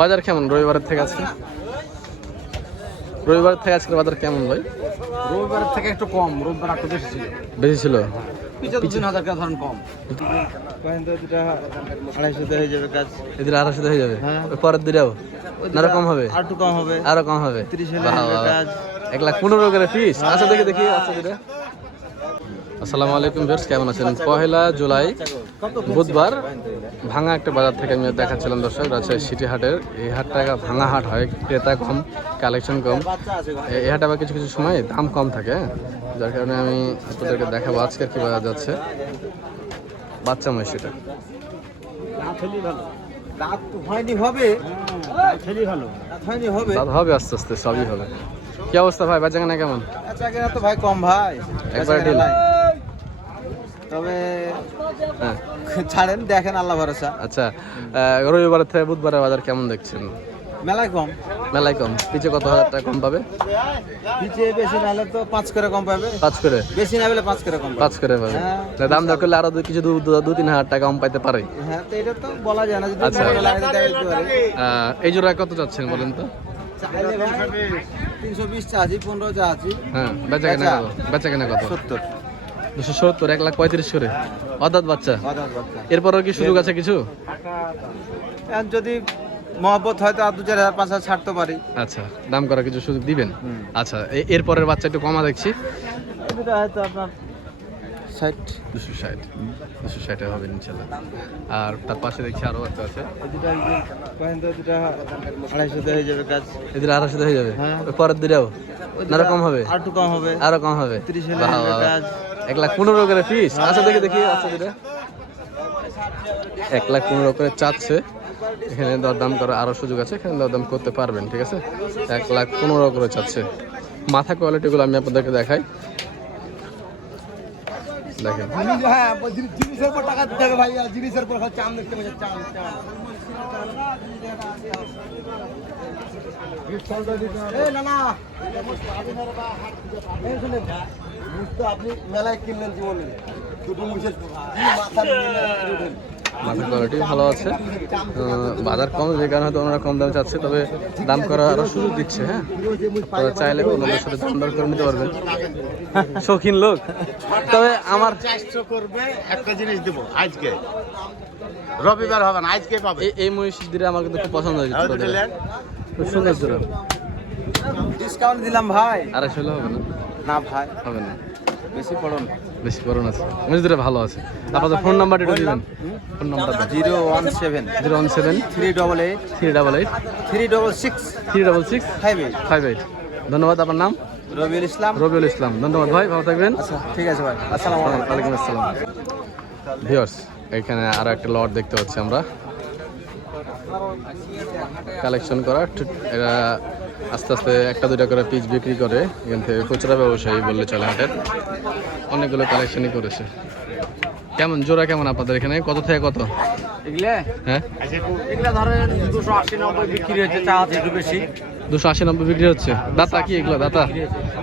বাজার কেমন রবিবারের থেকে আজকে? রবিবারের থেকে আজকের বাজার কেমন ভাই? রবিবারের থেকে একটু কম, রোববার একটু বেশি ছিল। বেশি ছিল? পিছে 2-3 হাজার টাকা ধরেন কম। হয়ে যাবে কাজ, এদের 250 হয়ে যাবে। হ্যাঁ। ওই পরের দিনেও আরো কম হবে? আর একটু কম হবে, আরো কম হবে। 30 বাহ, হলে বাহ। কাজ। 1,15,000 করে পিস। আচ্ছা দেখি দেখি আচ্ছা দিলে। আসসালামু আলাইকুম ভিউয়ার্স, কেমন আছেন? 1 জুলাই বুধবার ভাঙা একটা বাজার থেকে আমি দেখাচ্ছিলাম দর্শক, রাজশাহী সিটি হাটের। এই হাটটা ভাঙা হাট হয়, ক্রেতা কম, কালেকশন কম। এই হাটে আবার কিছু কিছু সময় দাম কম থাকে, যার কারণে আমি আপনাদেরকে দেখাবো আজকের কি বাজার যাচ্ছে। বাচ্চা মহিষটা দাঁত হবে আস্তে আস্তে, সবই হবে। কি অবস্থা ভাই, বাচ্চা কেনা কেমন? তো ভাই কম ভাই, একবার ঢিল। তবে হ্যাঁ ছাড়েন, দেখেন আল্লাহ ভরসা। আচ্ছা, রবিবার থেকে বুধবারের বাজার কেমন দেখছেন? মেলায় কম, মেলায় কম। পিছে কত হাজার টাকা কম পাবে? পিছে বেশি না হলে তো 5 করে কম পাবে, 5 করে? বেশি না হলে 5 করে কম পাবে। 5 করে পাবে। হ্যাঁ। দাম দর করলে আরো কিছু 2-3 হাজার টাকা কম পাইতে পারে। হ্যাঁ, তো এটা তো বলা যায় না, যদি আচ্ছা। মেলায় দিতে পারে। এই জোড়া কত চাচ্ছেন বলেন তো? চাইলে ভাই 320 চাচ্ছি, 15 চাচ্ছি। হ্যাঁ, বেচা কেনা কত? বেচা কেনা কত? 70। 270, 1,35,000 করে। অদাত বাচ্চা। বাজার বাচ্চা। এরপরও কি সুযোগ আছে কিছু? এখন যদি মহব্বত হয়তো আর 2-4 হাজার 5 হাজার ছাড়তে পারি। আচ্ছা, দাম করা কিছু সুযোগ দিবেন? হুম। আচ্ছা, এরপরের বাচ্চা একটু কমা দেখছি। এটা হয়তো আপনার 60। 260 হবে ইনশাল্লাহ। আর তার পাশে দেখছি আরো বাচ্চা আছে। দুটা দুটা 250 হয়ে যাবে কাজ। এদের 250 হয়ে যাবে। হ্যাঁ। ওই পরের দিনেও আরো কম হবে? আর একটু কম হবে, আরো কম হবে। 30 হলে বাহ, বাহ। কাজ। 1,15,000 করে পিস। আচ্ছা দেখি দেখি আচ্ছা দিলে। 1,15,000 করে চাচ্ছে। এখানে দরদাম করার আরো সুযোগ আছে, এখানে দরদাম করতে পারবেন, ঠিক আছে? 1,15,000 করে চাচ্ছে। মাথা কোয়ালিটিগুলো আমি আপনাদেরকে দেখাই, দেখেন। হ্যাঁ, জিনিসের উপর টাকা দিতে হবে ভাই, জিনিসের উপর চাম দেখতে হবে, চাম চাম। এই না না, এই শুনে মুখ তো আপনি মেলায় কিনলেন জীবনে, দুটো মুখের মাথা নিয়ে মাথার কোয়ালিটি ভালো আছে। বাজার কম, যে কারণে হয়তো ওনারা কম দামে চাচ্ছে, তবে দাম করা আরো সুযোগ দিচ্ছে। হ্যাঁ, আপনারা চাইলে ওনাদের সাথে দাম দর করে নিতে পারবেন। শৌখিন লোক, তবে আমার চেষ্টা করবে একটা জিনিস দেবো আজকে, রবিবার হবে না, আজকে পাবে। এই মহিষ দিলে আমার কিন্তু খুব পছন্দ হয়েছে। আর দুটো নেন। খুব সুন্দর জোড়া। ডিসকাউন্ট দিলাম ভাই। 250 হলে হবে না? না ভাই, হবে না, বেশি পড়ুন। বেশি করুন আছে। মহিষ দিলে ভালো আছে। আপনাদের ফোন নাম্বারটা একটু দিবেন। ফোন নাম্বারটা 017 017 388 388 366 366 58। 58। ধন্যবাদ। আপনার নাম? রবিউল ইসলাম। রবিউল ইসলাম। ধন্যবাদ ভাই, ভালো থাকবেন। আচ্ছা ঠিক আছে ভাই, আসসালামু আলাইকুম। ওয়ালাইকুম আসসালাম। ভিউয়ার্স, এখানে আরো একটা লট দেখতে পাচ্ছি আমরা, কালেকশন করা। এরা আস্তে আস্তে 1-2 করে পিস বিক্রি করে, এখান থেকে খুচরা ব্যবসায়ী বললে চলে। হাটের অনেকগুলো কালেকশনই করেছে। কেমন জোড়া কেমন আপনাদের এখানে, কত থেকে কত? এগুলা হ্যাঁ, এগুলা ধরেন 280-90 বিক্রি হচ্ছে, চা আছে একটু বেশি। 280-90 বিক্রি হচ্ছে। দাতা কি এগুলো? দাতা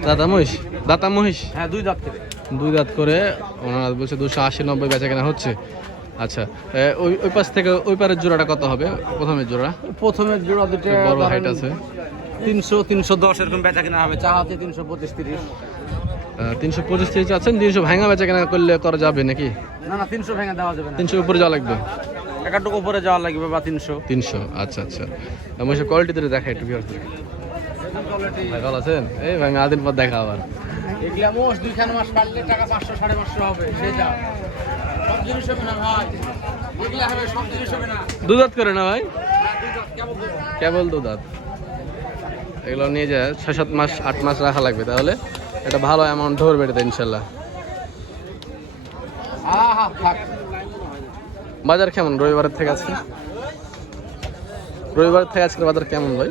দাতা মহিষ? দাতা মহিষ হ্যাঁ, 2 দাঁত করে। 2 দাঁত করে ওনারা বলছে 280-90 বেচা কেনা হচ্ছে। আচ্ছা, ওই পাশ থেকে ওই পারের জোড়াটা কত হবে? প্রথমের জোড়া, প্রথমের জোড়া দুটো বড় হাইট আছে। 300-310 এরকম বেচা কিনা হবে, চা আছে 325-30। 325 আছেন। 300 ভাঙা বেচা কেনা করলে করা যাবে নাকি? না না, 300 ভেঙে দেওয়া যাবে না, 300 উপরে যাওয়া লাগবে, একটু উপরে যাওয়া লাগবে, বা 300। 300। আচ্ছা আচ্ছা, মহিষের কোয়ালিটি ধরে দেখা একটু। ভাই ভালো আছেন? এই ভাই আদিন পর দেখা আবার। এগুলা মোষ 2 মাস পারলে টাকা 500-550 হবে, সে যা সব জিনিস হবে না ভাই, এগুলা হবে সব জিনিস হবে না। 2 দাঁত করে না ভাই? কেমন কেবল 2 দাঁত। এগুলো নিয়ে যায় 6-7 মাস 8 মাস রাখা লাগবে, তাহলে এটা ভালো অ্যামাউন্ট ধরবে এটা ইনশাল্লাহ। বাজার কেমন রবিবারের থেকে আজকে? রবিবারের থেকে আজকের বাজার কেমন ভাই?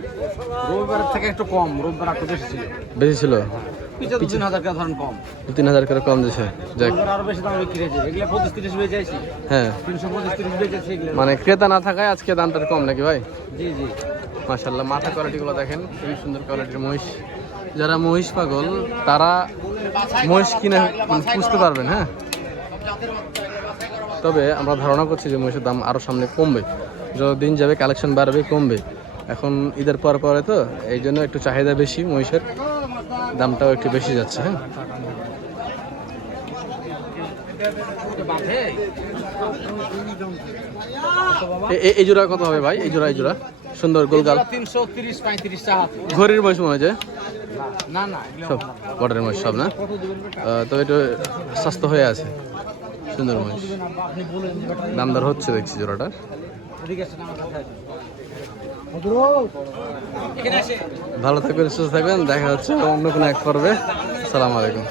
রবিবারের থেকে একটু কম, রোববার একটু বেশি ছিল। বেশি ছিল? পিছে 2-3 হাজার টাকা ধরেন কম। 2-3 করে কম দিছে। যাক, রোববার আরো বেশি দামে বিক্রি হয়েছে, এগুলা 25-30 বেচে আইছি। হ্যাঁ, 325-30 বেচেছি এগুলা। মানে ক্রেতা না থাকায় আজকে দামটা কম নাকি ভাই? জি জি। মাশাআল্লাহ, মাথা কোয়ালিটিগুলো দেখেন, খুবই সুন্দর কোয়ালিটির মহিষ। যারা মহিষ পাগল তারা মহিষ কিনে বুঝতে পারবেন। হ্যাঁ, তবে আমরা ধারণা করছি যে মহিষের দাম আরও সামনে কমবে, যত দিন যাবে কালেকশন বাড়বে, কমবে। এখন ঈদের পর পরে তো এই জন্য একটু চাহিদা বেশি মহিষের, দামটাও একটু বেশি যাচ্ছে। হ্যাঁ, এই জোড়া কত হবে ভাই? এই জোড়া সুন্দর গোলগাল 330-35 টাকা। ঘড়ির মহিষ মনে হয় যে না না সব বর্ডারের মহিষ সব না, তবে একটু স্বাস্থ্য হয়ে আছে, সুন্দর মহিষ, দামদার হচ্ছে দেখছি জোড়াটা। ভালো থাকবেন, সুস্থ থাকবেন, দেখা হচ্ছে অন্য কোনো এক পর্বে। আসসালামু আলাইকুম।